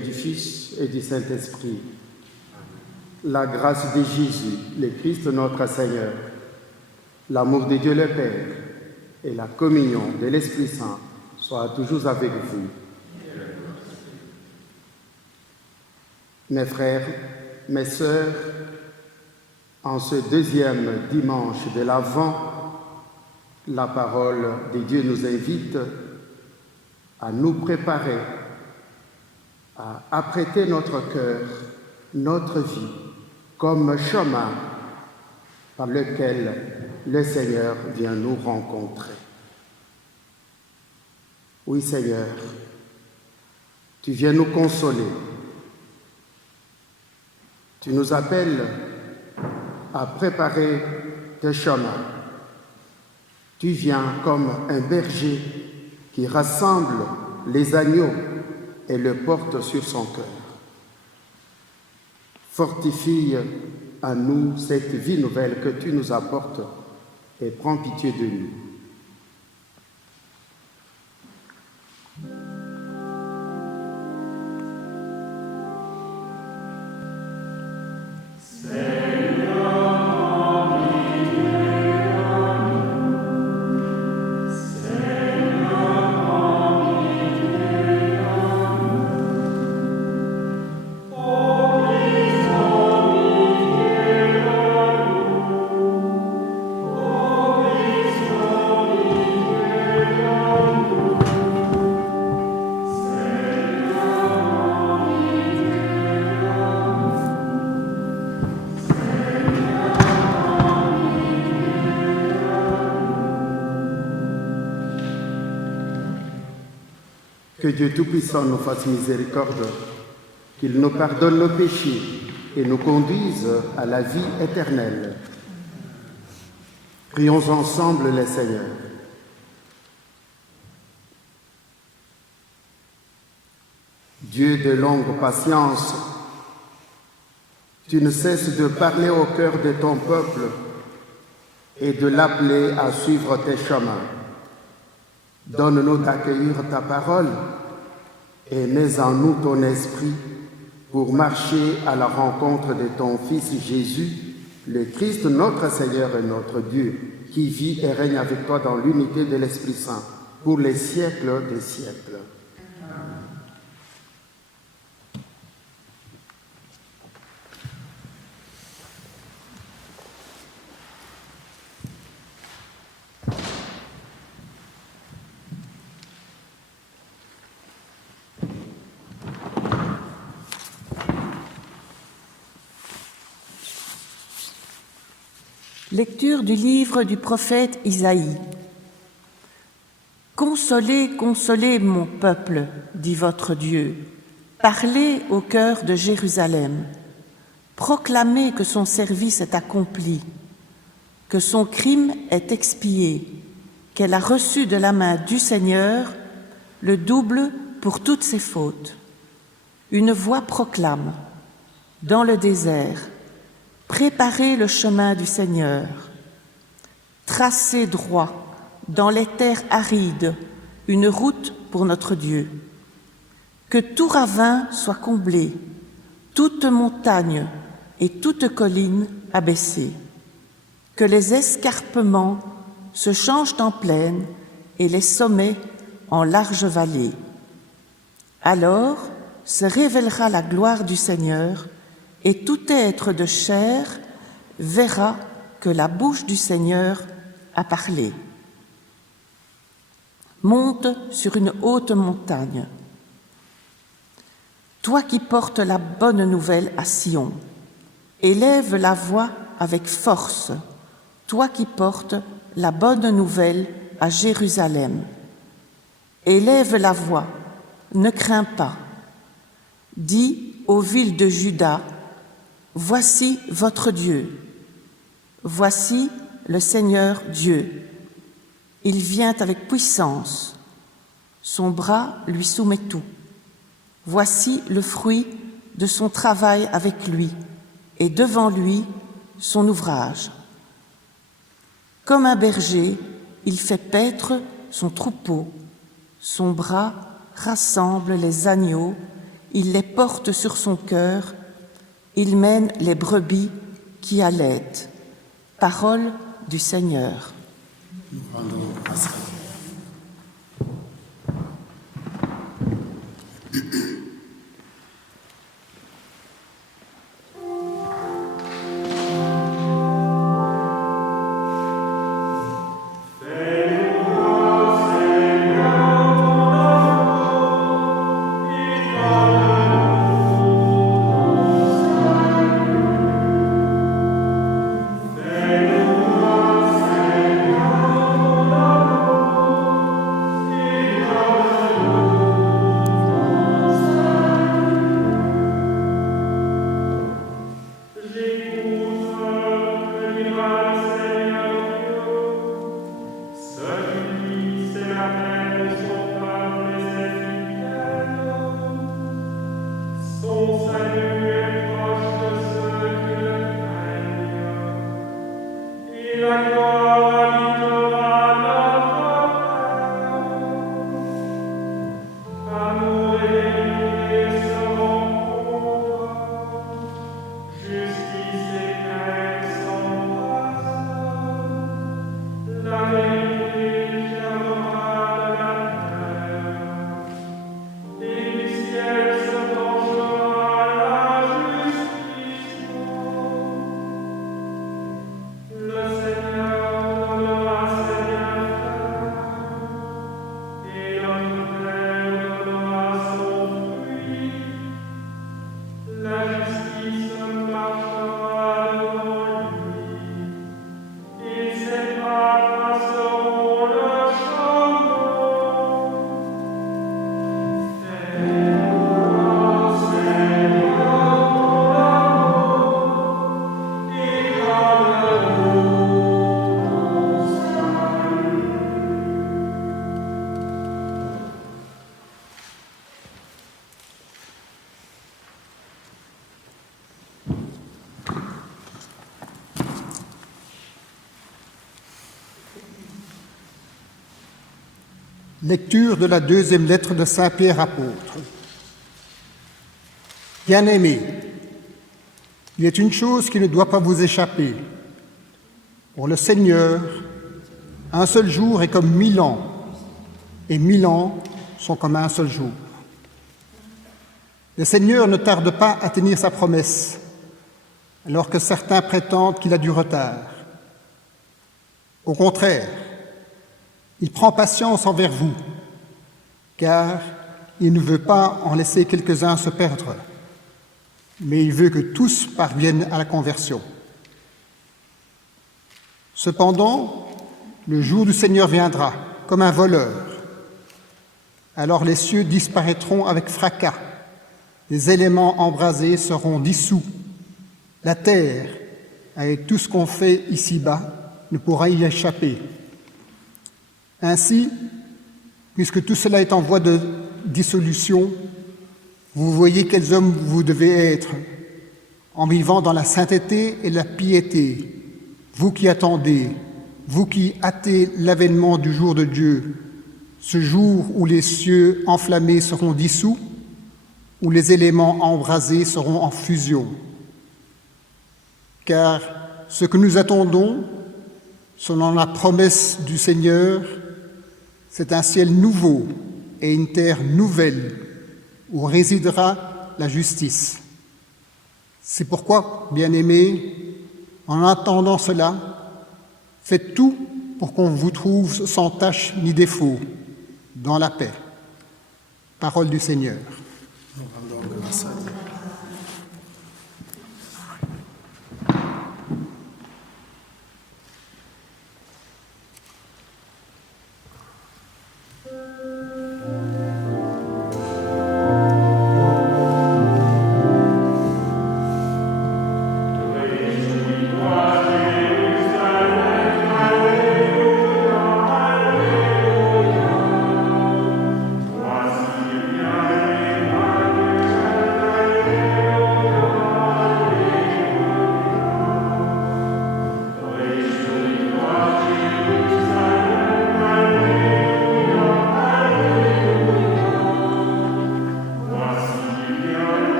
du Fils et du Saint-Esprit, la grâce de Jésus, le Christ notre Seigneur, l'amour de Dieu le Père et la communion de l'Esprit Saint soient toujours avec vous. Mes frères, mes sœurs, en ce deuxième dimanche de l'Avent, la parole de Dieu nous invite à nous préparer, à apprêter notre cœur, notre vie, comme chemin par lequel le Seigneur vient nous rencontrer. Oui, Seigneur, tu viens nous consoler. Tu nous appelles à préparer tes chemins. Tu viens comme un berger qui rassemble les agneaux et le porte sur son cœur. Fortifie à nous cette vie nouvelle que tu nous apportes et prends pitié de nous. Que Dieu Tout-Puissant nous fasse miséricorde, qu'il nous pardonne nos péchés et nous conduise à la vie éternelle. Prions ensemble le Seigneur. Dieu de longue patience, tu ne cesses de parler au cœur de ton peuple et de l'appeler à suivre tes chemins. Donne-nous d'accueillir ta parole et mets en nous ton esprit pour marcher à la rencontre de ton Fils Jésus, le Christ, notre Seigneur et notre Dieu, qui vit et règne avec toi dans l'unité de l'Esprit Saint, pour les siècles des siècles. Lecture du livre du prophète Isaïe. « Consolez, consolez mon peuple, dit votre Dieu. Parlez au cœur de Jérusalem. Proclamez que son service est accompli, que son crime est expié, qu'elle a reçu de la main du Seigneur le double pour toutes ses fautes. Une voix proclame, dans le désert, préparez le chemin du Seigneur. Tracez droit dans les terres arides une route pour notre Dieu. Que tout ravin soit comblé, toute montagne et toute colline abaissée. Que les escarpements se changent en plaine et les sommets en larges vallées. Alors se révélera la gloire du Seigneur et tout être de chair verra que la bouche du Seigneur a parlé. Monte sur une haute montagne. Toi qui portes la bonne nouvelle à Sion, élève la voix avec force, toi qui portes la bonne nouvelle à Jérusalem. Élève la voix, ne crains pas. Dis aux villes de Juda, voici votre Dieu. Voici le Seigneur Dieu. Il vient avec puissance. Son bras lui soumet tout. Voici le fruit de son travail avec lui, et devant lui son ouvrage. Comme un berger, il fait paître son troupeau. Son bras rassemble les agneaux il les porte sur son cœur, il mène les brebis qui allaitent. Parole du Seigneur. Nous rendons grâce à Dieu. Lecture de la deuxième lettre de Saint Pierre apôtre. Bien-aimés, il est une chose qui ne doit pas vous échapper. Pour le Seigneur, un seul jour est comme 1000 ans, et 1000 ans sont comme un seul jour. Le Seigneur ne tarde pas à tenir sa promesse, alors que certains prétendent qu'il a du retard. Au contraire, il prend patience envers vous, car il ne veut pas en laisser quelques-uns se perdre, mais il veut que tous parviennent à la conversion. Cependant, le jour du Seigneur viendra, comme un voleur. Alors les cieux disparaîtront avec fracas, les éléments embrasés seront dissous, la terre, avec tout ce qu'on fait ici-bas, ne pourra y échapper. Ainsi, puisque tout cela est en voie de dissolution, vous voyez quels hommes vous devez être, en vivant dans la sainteté et la piété, vous qui attendez, vous qui hâtez l'avènement du jour de Dieu, ce jour où les cieux enflammés seront dissous, où les éléments embrasés seront en fusion. Car ce que nous attendons, selon la promesse du Seigneur, c'est un ciel nouveau et une terre nouvelle où résidera la justice. C'est pourquoi, bien-aimés, en attendant cela, faites tout pour qu'on vous trouve sans tache ni défaut, dans la paix. Parole du Seigneur. Nous rendons grâce à Dieu. Alleluia,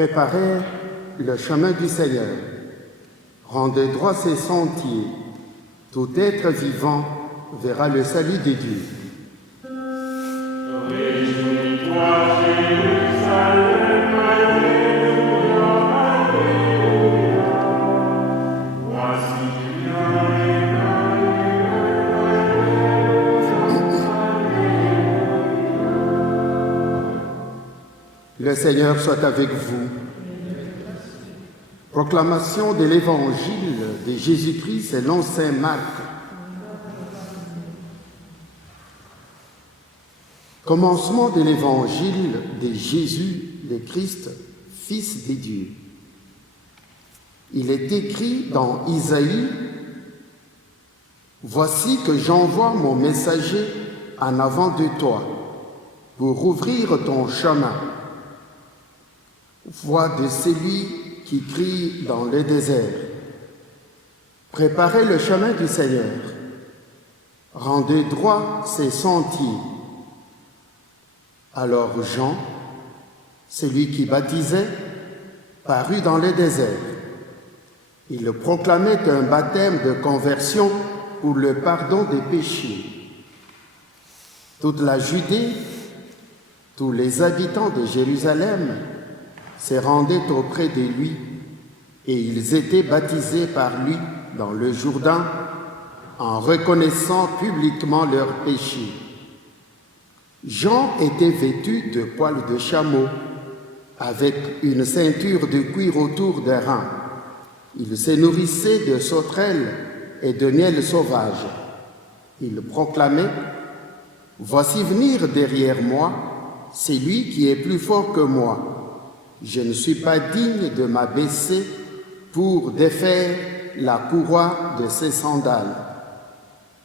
Préparez le chemin du Seigneur. Rendez droit ses sentiers. Tout être vivant verra le salut de Dieu. Réjouis-toi, Jérusalem, Alléluia, Alléluia. Voici vient Le Seigneur soit avec vous. Proclamation de l'Évangile de Jésus-Christ selon saint Marc. Commencement de l'Évangile de Jésus, le Christ, Fils de Dieu. Il est écrit dans Isaïe, « Voici que j'envoie mon messager en avant de toi pour ouvrir ton chemin. Voix de celui qui crie dans le désert. Préparez le chemin du Seigneur. Rendez droit ses sentiers. » Alors Jean, celui qui baptisait, parut dans le désert. Il proclamait un baptême de conversion pour le pardon des péchés. Toute la Judée, tous les habitants de Jérusalem se rendaient auprès de lui et ils étaient baptisés par lui dans le Jourdain en reconnaissant publiquement leurs péchés. Jean était vêtu de poils de chameau, avec une ceinture de cuir autour des reins. Il se nourrissait de sauterelles et de miel sauvage. Il proclamait « Voici venir derrière moi celui qui est plus fort que moi. Je ne suis pas digne de m'abaisser pour défaire la courroie de ses sandales.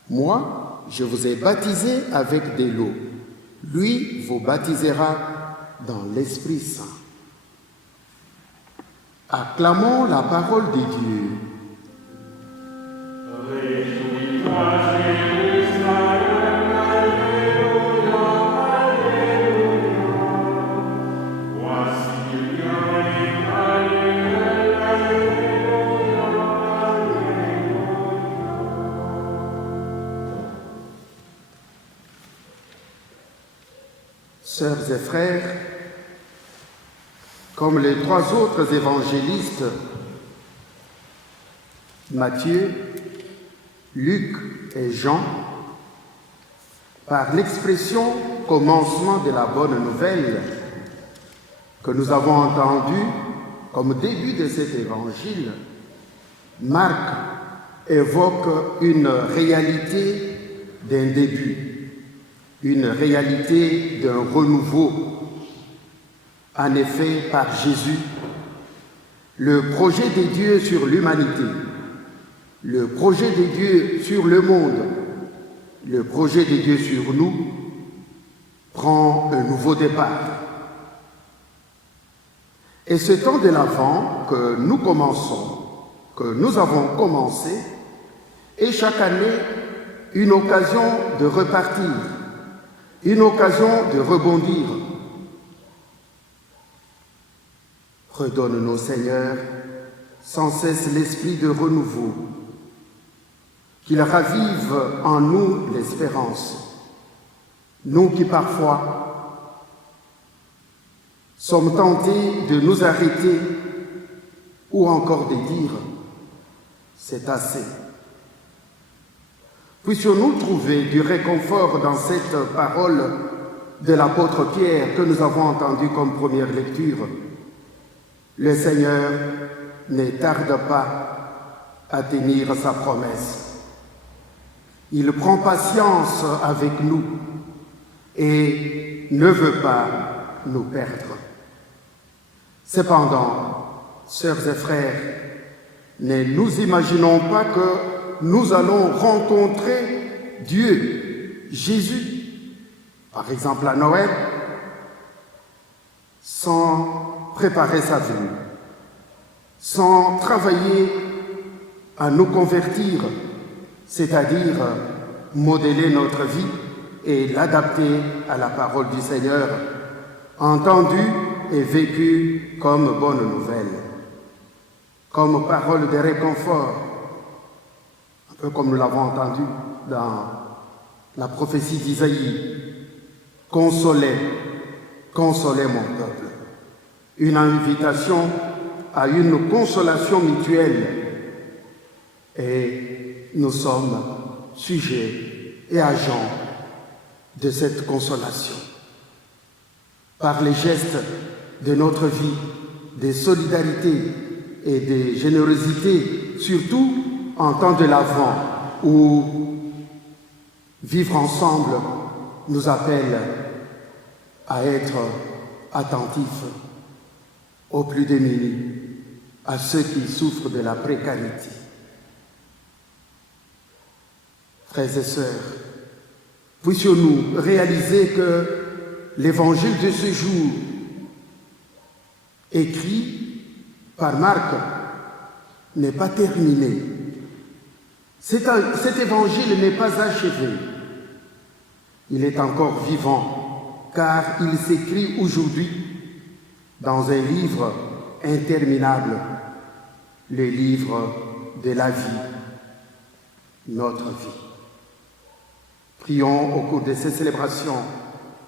Moi, je vous ai baptisé avec de l'eau. Lui vous baptisera dans l'Esprit Saint. » Acclamons la parole de Dieu. Réjouis-toi, Jérusalem, Alléluia, Alléluia. Voici vient l'Emmanuel, Alléluia, Alléluia. Sœurs et frères, comme les trois autres évangélistes, Matthieu, Luc et Jean, par l'expression « commencement de la bonne nouvelle » que nous avons entendu comme début de cet évangile, Marc évoque une réalité d'un début, une réalité d'un renouveau. En effet, par Jésus, le projet de Dieu sur l'humanité, le projet de Dieu sur le monde, le projet de Dieu sur nous, prend un nouveau départ. Et ce temps de l'Avent que nous commençons, que nous avons commencé, est chaque année une occasion de repartir, une occasion de rebondir. Redonne-nous, Seigneur, sans cesse l'esprit de renouveau, qu'il ravive en nous l'espérance, nous qui parfois sommes tentés de nous arrêter ou encore de dire « c'est assez ». Puissions-nous trouver du réconfort dans cette parole de l'apôtre Pierre que nous avons entendue comme première lecture. Le Seigneur ne tarde pas à tenir sa promesse. Il prend patience avec nous et ne veut pas nous perdre. Cependant, sœurs et frères, ne nous imaginons pas que nous allons rencontrer Dieu, Jésus, par exemple à Noël, sans préparer sa venue, sans travailler à nous convertir, c'est-à-dire modeler notre vie et l'adapter à la parole du Seigneur, entendue est vécue comme bonne nouvelle, comme parole de réconfort, un peu comme nous l'avons entendu dans la prophétie d'Isaïe. Consolez, consolez mon peuple. Une invitation à une consolation mutuelle. Et nous sommes sujets et agents de cette consolation. Par les gestes de notre vie, de solidarité et de générosité, surtout en temps de l'Avent, où vivre ensemble nous appelle à être attentifs aux plus démunis, à ceux qui souffrent de la précarité. Frères et sœurs, puissions-nous réaliser que l'évangile de ce jour, écrit par Marc, n'est pas terminé. Cet évangile n'est pas achevé. Il est encore vivant, car il s'écrit aujourd'hui dans un livre interminable, le livre de la vie, notre vie. Prions au cours de ces célébrations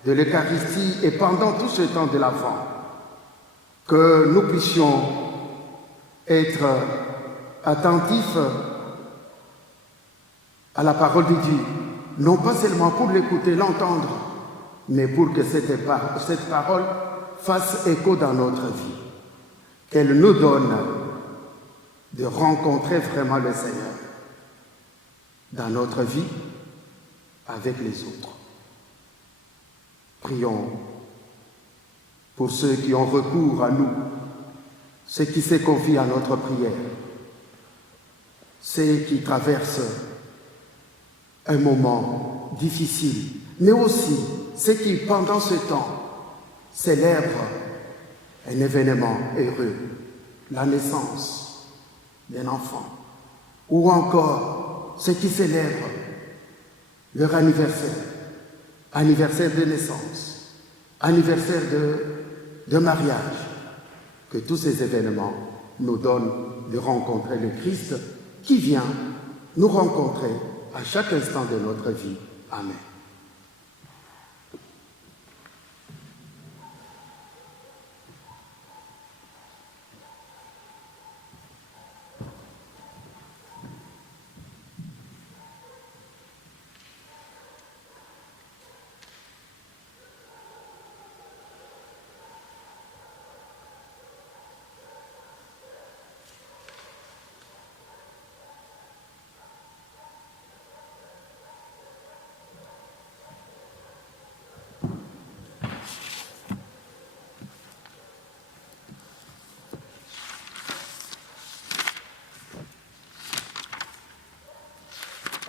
de l'Eucharistie et pendant tout ce temps de l'Avent, que nous puissions être attentifs à la parole de Dieu, non pas seulement pour l'écouter, l'entendre, mais pour que cette parole fasse écho dans notre vie, qu'elle nous donne de rencontrer vraiment le Seigneur dans notre vie avec les autres. Prions pour ceux qui ont recours à nous, ceux qui se confient à notre prière, ceux qui traversent un moment difficile, mais aussi ceux qui, pendant ce temps, célèbrent un événement heureux, la naissance d'un enfant, ou encore ceux qui célèbrent leur anniversaire, anniversaire de naissance, anniversaire de mariage, que tous ces événements nous donnent de rencontrer le Christ qui vient nous rencontrer à chaque instant de notre vie. Amen.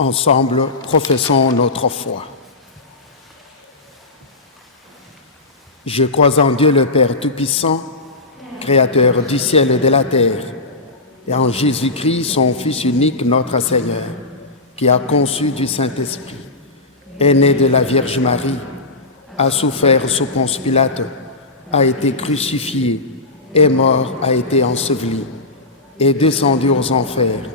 Ensemble, professons notre foi. Je crois en Dieu le Père Tout-Puissant, Créateur du ciel et de la terre, et en Jésus-Christ, son Fils unique, notre Seigneur, qui a conçu du Saint-Esprit, est né de la Vierge Marie, a souffert sous Ponce Pilate, a été crucifié, est mort, a été enseveli, est descendu aux enfers.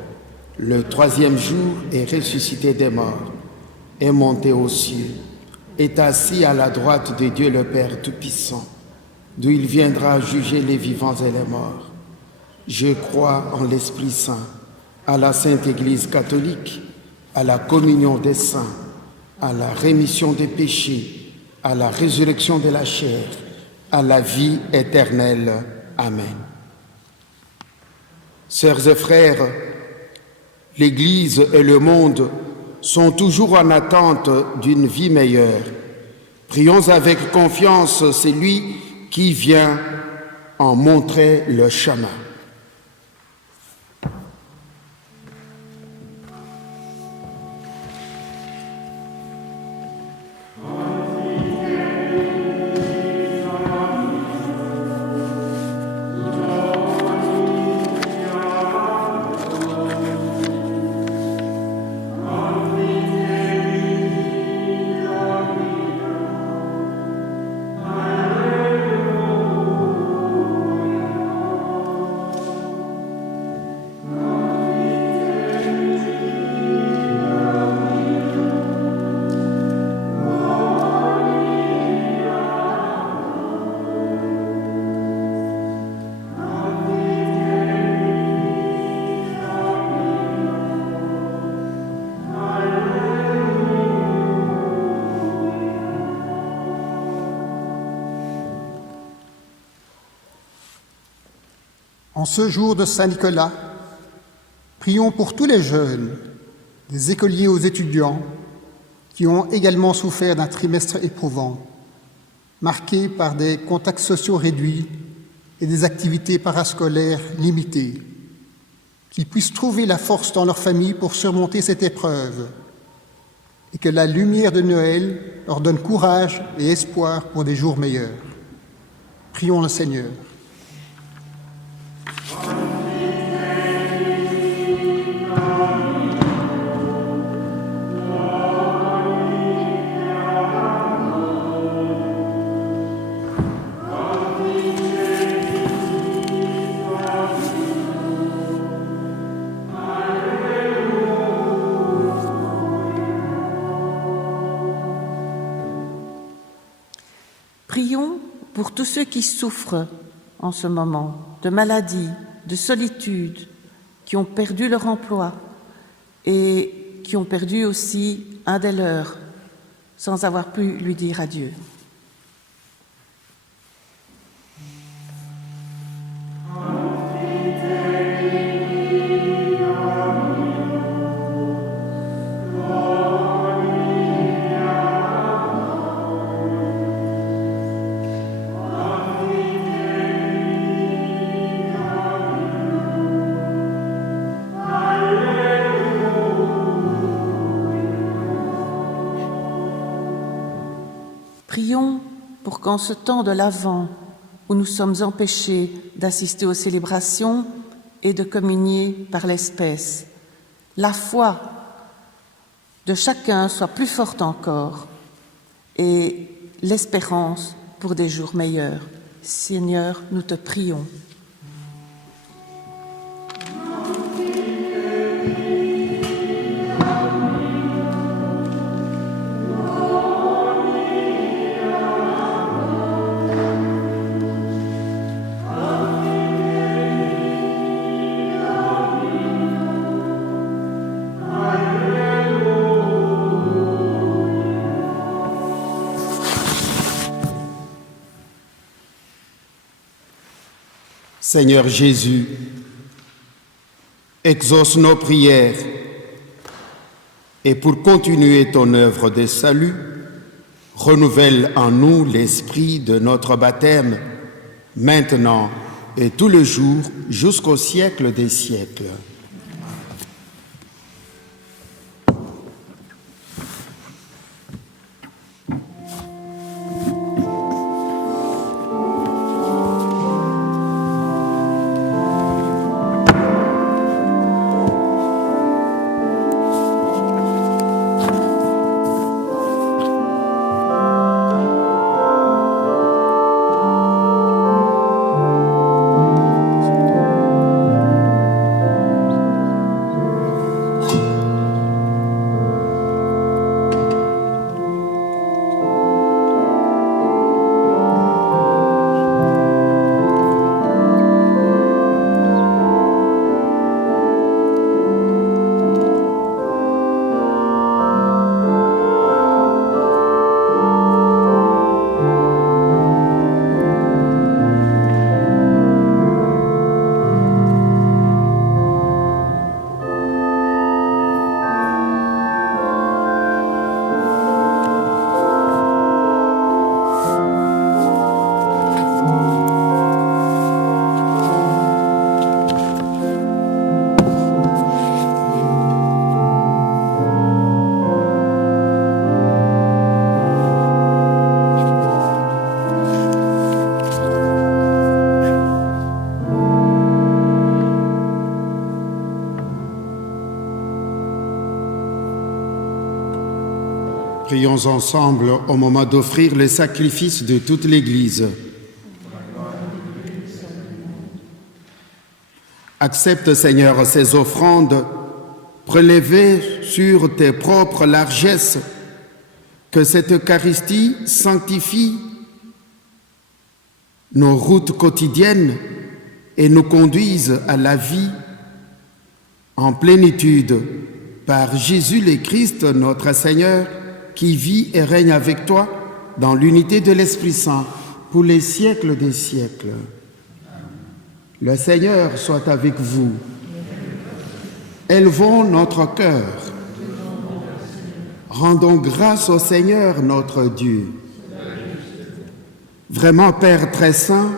Le troisième jour est ressuscité des morts, est monté aux cieux, est assis à la droite de Dieu le Père Tout-Puissant, d'où il viendra juger les vivants et les morts. Je crois en l'Esprit Saint, à la Sainte Église catholique, à la communion des saints, à la rémission des péchés, à la résurrection de la chair, à la vie éternelle. Amen. Sœurs et frères, l'Église et le monde sont toujours en attente d'une vie meilleure. Prions avec confiance celui qui vient en montrer le chemin. Alleluia. En ce jour de Saint-Nicolas, prions pour tous les jeunes, des écoliers aux étudiants, qui ont également souffert d'un trimestre éprouvant, marqué par des contacts sociaux réduits et des activités parascolaires limitées, qu'ils puissent trouver la force dans leur famille pour surmonter cette épreuve et que la lumière de Noël leur donne courage et espoir pour des jours meilleurs. Prions le Seigneur. Prions pour tous ceux qui souffrent en ce moment de maladie, de solitude, qui ont perdu leur emploi et qui ont perdu aussi un des leurs sans avoir pu lui dire adieu. Prions pour qu'en ce temps de l'Avent, où nous sommes empêchés d'assister aux célébrations et de communier par l'espèce, la foi de chacun soit plus forte encore et l'espérance pour des jours meilleurs. Seigneur, nous te prions. Seigneur Jésus, exauce nos prières et pour continuer ton œuvre de salut, renouvelle en nous l'esprit de notre baptême, maintenant et tous les jours jusqu'au siècle des siècles. Prions ensemble au moment d'offrir le sacrifice de toute l'Église. Accepte, Seigneur, ces offrandes prélevées sur tes propres largesses, que cette Eucharistie sanctifie nos routes quotidiennes et nous conduise à la vie en plénitude par Jésus le Christ, notre Seigneur, qui vit et règne avec toi dans l'unité de l'Esprit Saint pour les siècles des siècles. Le Seigneur soit avec vous. Élevons notre cœur. Rendons grâce au Seigneur notre Dieu. Vraiment, Père très saint,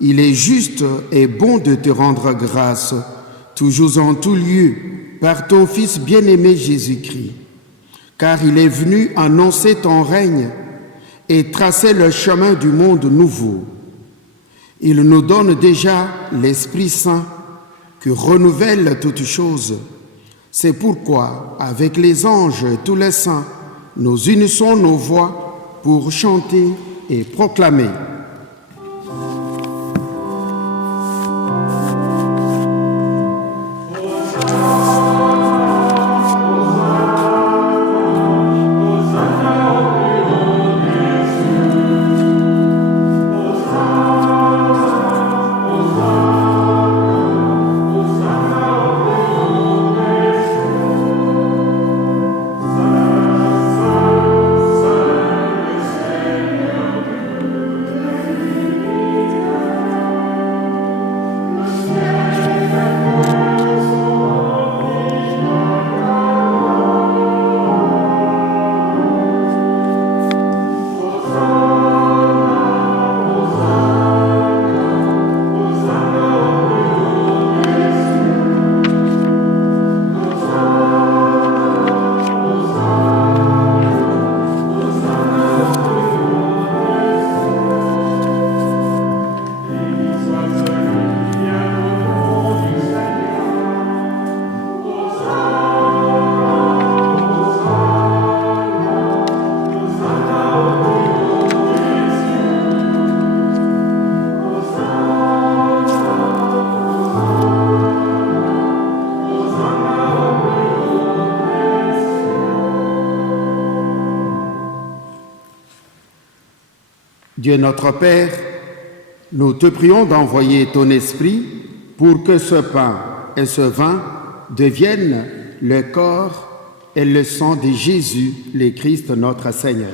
il est juste et bon de te rendre grâce, toujours en tout lieu, par ton Fils bien-aimé Jésus-Christ, car il est venu annoncer ton règne et tracer le chemin du monde nouveau. Il nous donne déjà l'Esprit Saint qui renouvelle toutes choses. C'est pourquoi, avec les anges et tous les saints, nous unissons nos voix pour chanter et proclamer. Dieu notre Père, nous te prions d'envoyer ton Esprit pour que ce pain et ce vin deviennent le corps et le sang de Jésus, le Christ notre Seigneur.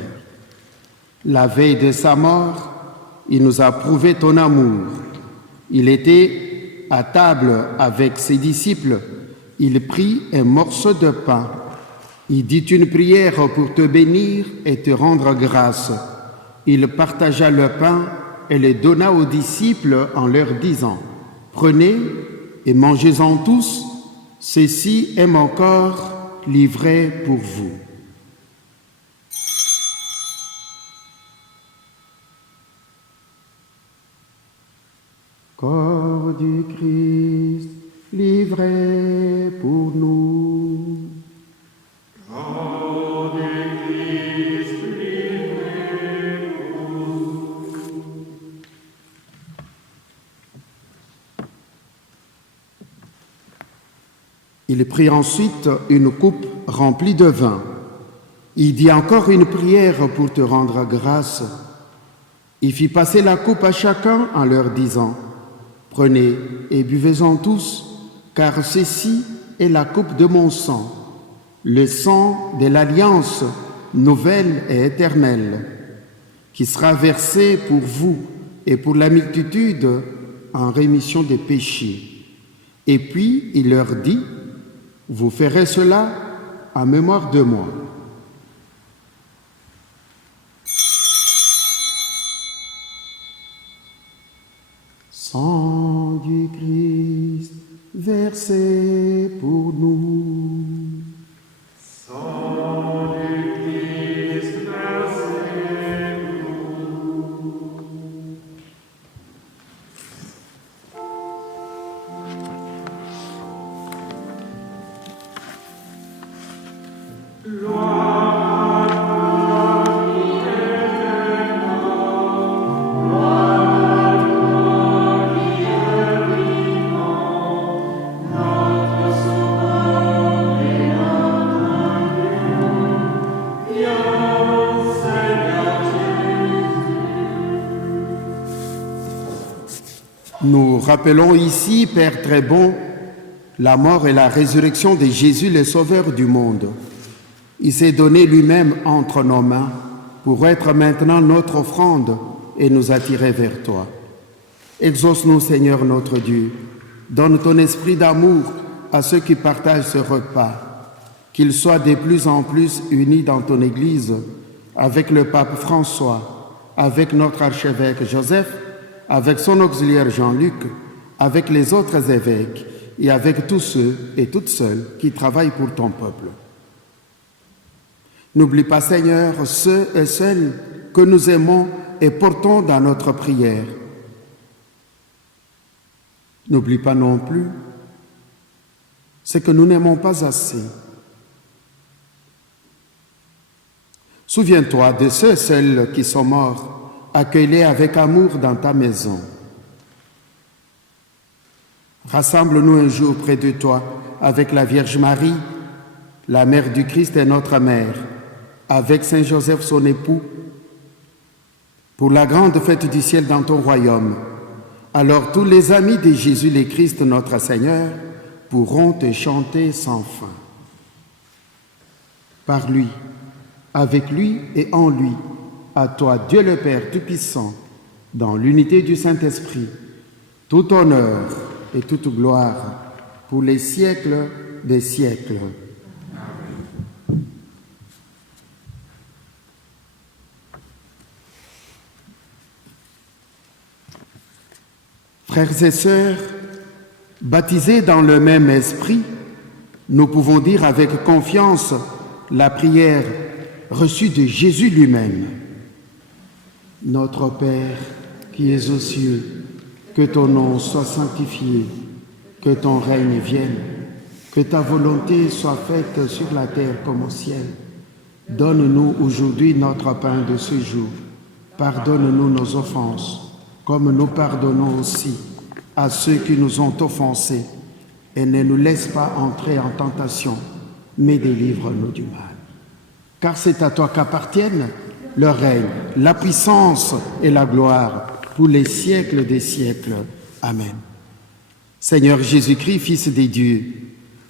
La veille de sa mort, il nous a prouvé ton amour. Il était à table avec ses disciples. Il prit un morceau de pain. Il dit une prière pour te bénir et te rendre grâce. Il partagea le pain et le donna aux disciples en leur disant : « Prenez et mangez-en tous, ceci est mon corps livré pour vous. » Corps du Christ livré pour nous. Corps du Christ livré pour nous. Il prit ensuite une coupe remplie de vin. Il dit encore une prière pour te rendre grâce. Il fit passer la coupe à chacun en leur disant : « Prenez et buvez-en tous, car ceci est la coupe de mon sang, le sang de l'alliance nouvelle et éternelle, qui sera versé pour vous et pour la multitude en rémission des péchés. » Et puis il leur dit : « Vous ferez cela en mémoire de moi. » Sang du Christ versé pour nous. Sang du Christ versé pour nous. Nous rappelons ici, Père très bon, la mort et la résurrection de Jésus, le Sauveur du monde. Il s'est donné lui-même entre nos mains pour être maintenant notre offrande et nous attirer vers toi. Exauce-nous, Seigneur notre Dieu. Donne ton esprit d'amour à ceux qui partagent ce repas, qu'ils soient de plus en plus unis dans ton Église, avec le pape François, avec notre archevêque Joseph, avec son auxiliaire Jean-Luc, avec les autres évêques et avec tous ceux et toutes celles qui travaillent pour ton peuple. N'oublie pas, Seigneur, ceux et celles que nous aimons et portons dans notre prière. N'oublie pas non plus ce que nous n'aimons pas assez. Souviens-toi de ceux et celles qui sont morts, accueille-les avec amour dans ta maison. Rassemble-nous un jour près de toi avec la Vierge Marie, la mère du Christ et notre mère, avec Saint Joseph son époux, pour la grande fête du ciel dans ton royaume. Alors tous les amis de Jésus le Christ notre Seigneur pourront te chanter sans fin. Par lui, avec lui et en lui, à toi Dieu le Père Tout-Puissant, dans l'unité du Saint-Esprit, tout honneur et toute gloire pour les siècles des siècles. Frères et sœurs, baptisés dans le même esprit, nous pouvons dire avec confiance la prière reçue de Jésus lui-même. Notre Père qui es aux cieux, que ton nom soit sanctifié, que ton règne vienne, que ta volonté soit faite sur la terre comme au ciel. Donne-nous aujourd'hui notre pain de ce jour. Pardonne-nous nos offenses, comme nous pardonnons aussi à ceux qui nous ont offensés, et ne nous laisse pas entrer en tentation, mais délivre-nous du mal. Car c'est à toi qu'appartiennent le règne, la puissance et la gloire pour les siècles des siècles. Amen. Seigneur Jésus-Christ, Fils des dieux,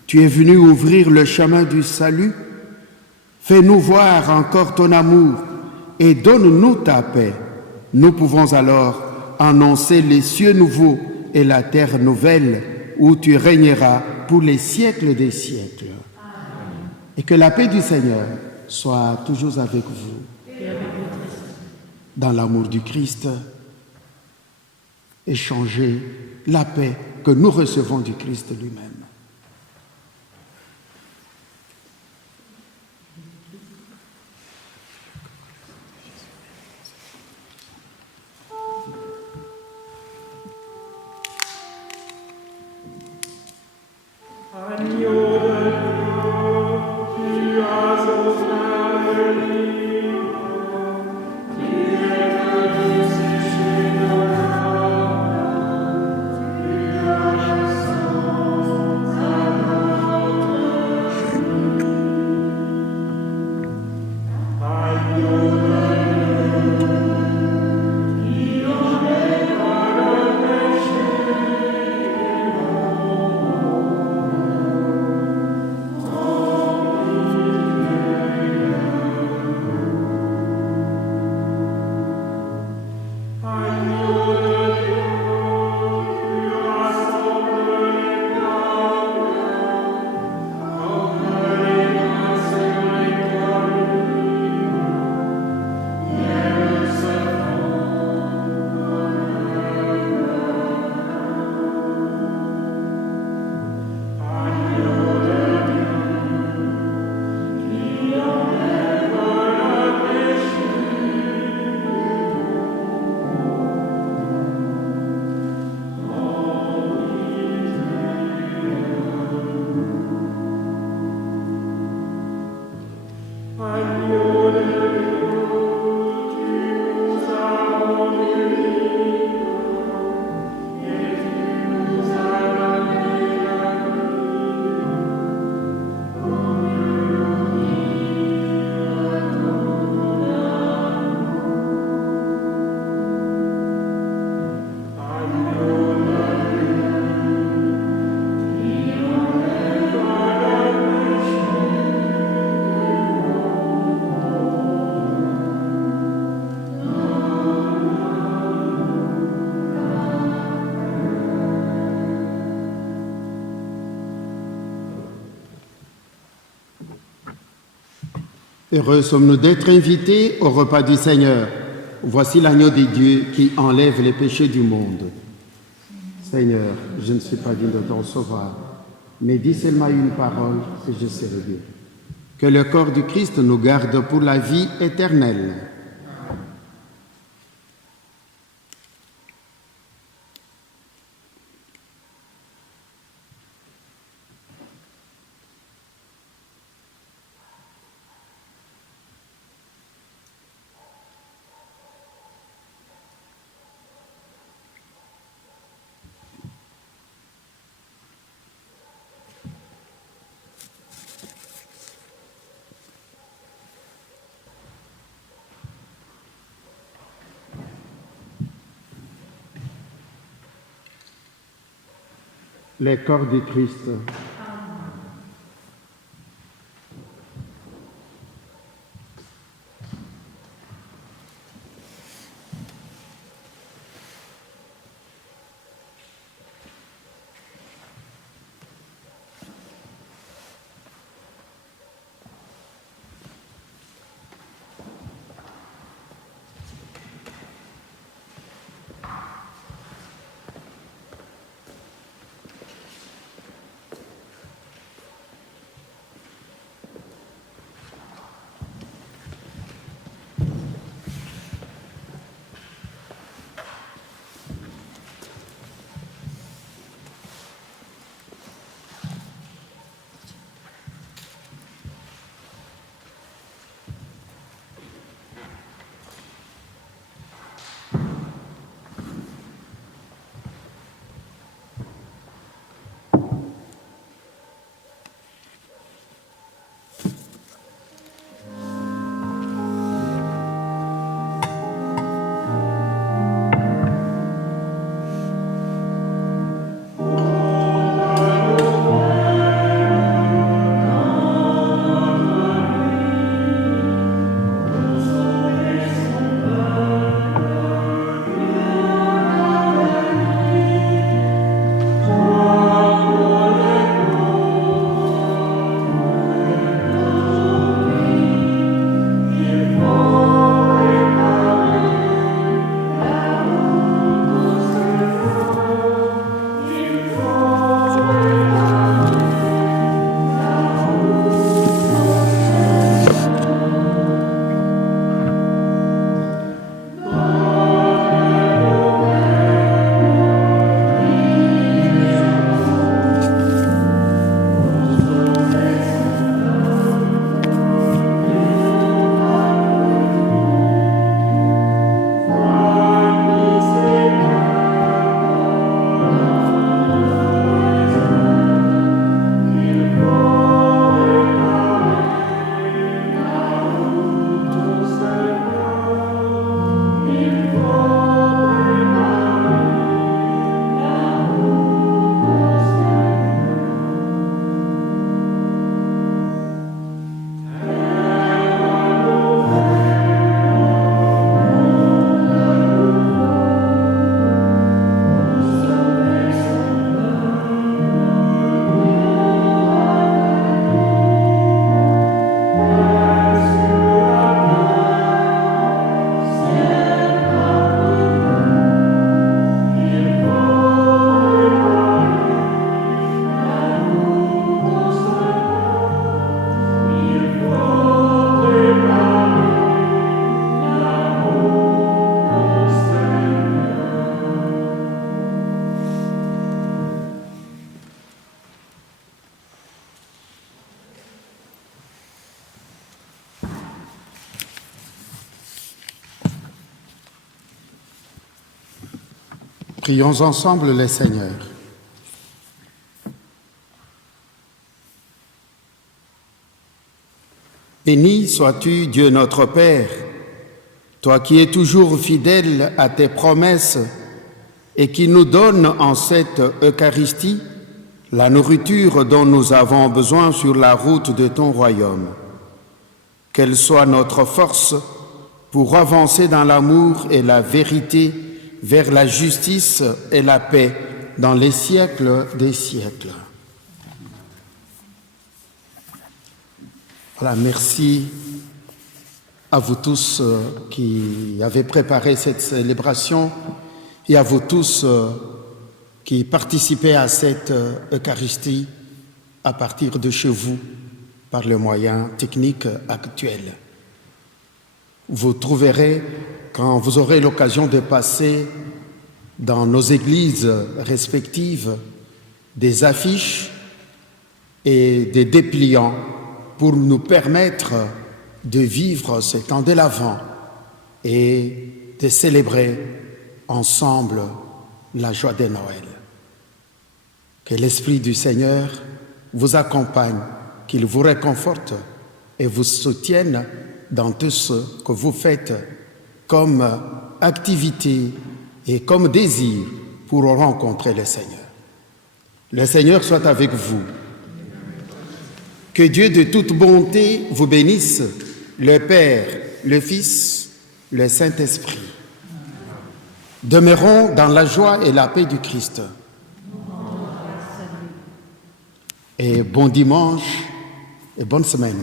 tu es venu ouvrir le chemin du salut. Fais-nous voir encore ton amour et donne-nous ta paix. Nous pouvons alors annoncer les cieux nouveaux et la terre nouvelle où tu régneras pour les siècles des siècles. Amen. Et que la paix du Seigneur soit toujours avec vous. Dans l'amour du Christ, échangez la paix que nous recevons du Christ lui-même. Heureux sommes-nous d'être invités au repas du Seigneur. Voici l'agneau de Dieu qui enlève les péchés du monde. Seigneur, je ne suis pas digne de ton sauveur, mais dis seulement une parole et je serai guéri. Que le corps du Christ nous garde pour la vie éternelle. Les corps du Christ. Prions ensemble le Seigneur. Béni sois-tu, Dieu notre Père, toi qui es toujours fidèle à tes promesses et qui nous donnes en cette Eucharistie la nourriture dont nous avons besoin sur la route de ton royaume. Qu'elle soit notre force pour avancer dans l'amour et la vérité vers la justice et la paix dans les siècles des siècles. Voilà, merci à vous tous qui avez préparé cette célébration et à vous tous qui participez à cette Eucharistie à partir de chez vous par les moyens techniques actuels. Vous trouverez, quand vous aurez l'occasion de passer dans nos églises respectives, des affiches et des dépliants pour nous permettre de vivre ce temps de l'Avent et de célébrer ensemble la joie de Noël. Que l'Esprit du Seigneur vous accompagne, qu'il vous réconforte et vous soutienne dans tout ce que vous faites comme activité et comme désir pour rencontrer le Seigneur. Le Seigneur soit avec vous. Que Dieu de toute bonté vous bénisse, le Père, le Fils, le Saint-Esprit. Demeurons dans la joie et la paix du Christ. Et bon dimanche et bonne semaine.